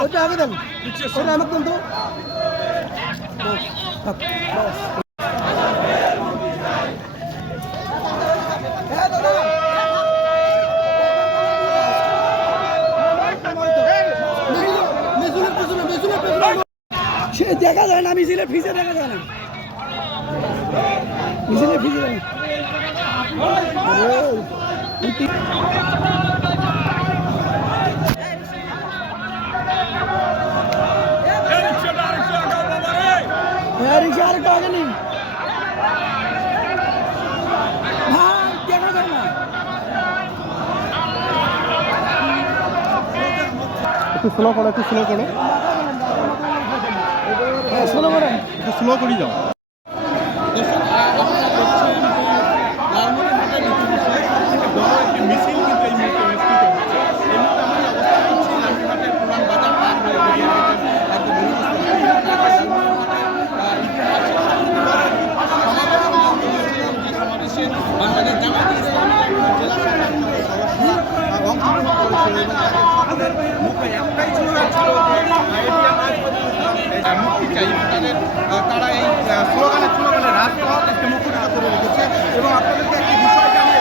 ওইটা আগে দেন। সামনে আমাকে দেন তো। সে দেখা যায় না মিছিলের ফিসে দেখা যায় না। মিছিলের ফিসে দেখা এই একটু স্লো করো একটু স্লো করো। হ্যাঁ শোনো করেন একটু স্লো করে যাও। মুক্তি চাই তাদের তারা এই স্লোগানে স্লোগানে রাজপথ একটা মুখরিত করে রেখেছে এবং আপনাদেরকে একটি বিষয় জানিয়ে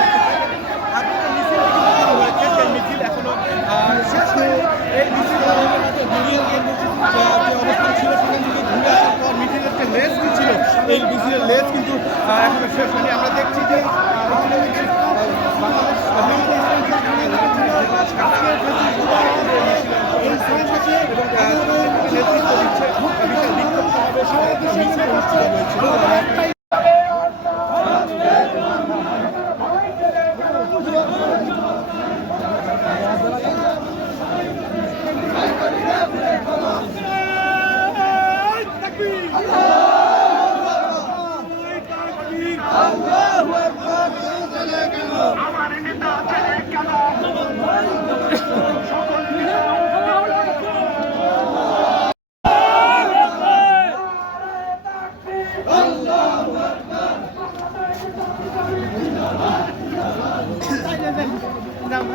মিছিল এখনও শেষ হয়নি। এই মিছিল যে অবস্থান ছিল, সেখান থেকে ঘুরে আসার পর মিছিলের যে লেজ কি ছিল, এই মিছিলের লেজ কিন্তু এখনও শেষ হয়নি। আমরা দেখছি যে はい。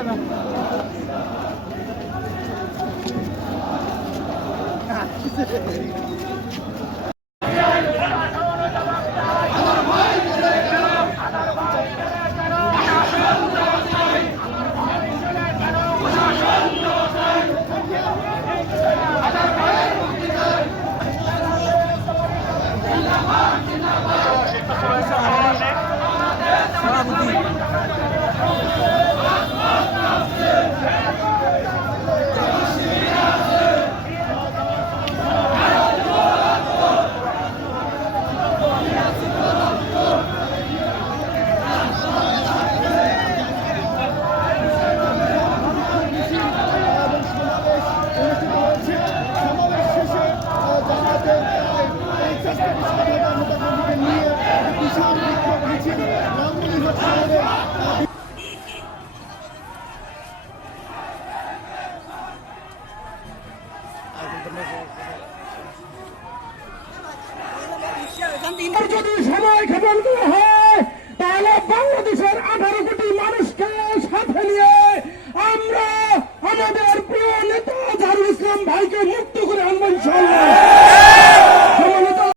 하나. যদি সময় ক্ষেপণ করা হয় তাহলে বাংলাদেশের আঠারো কোটি মানুষকে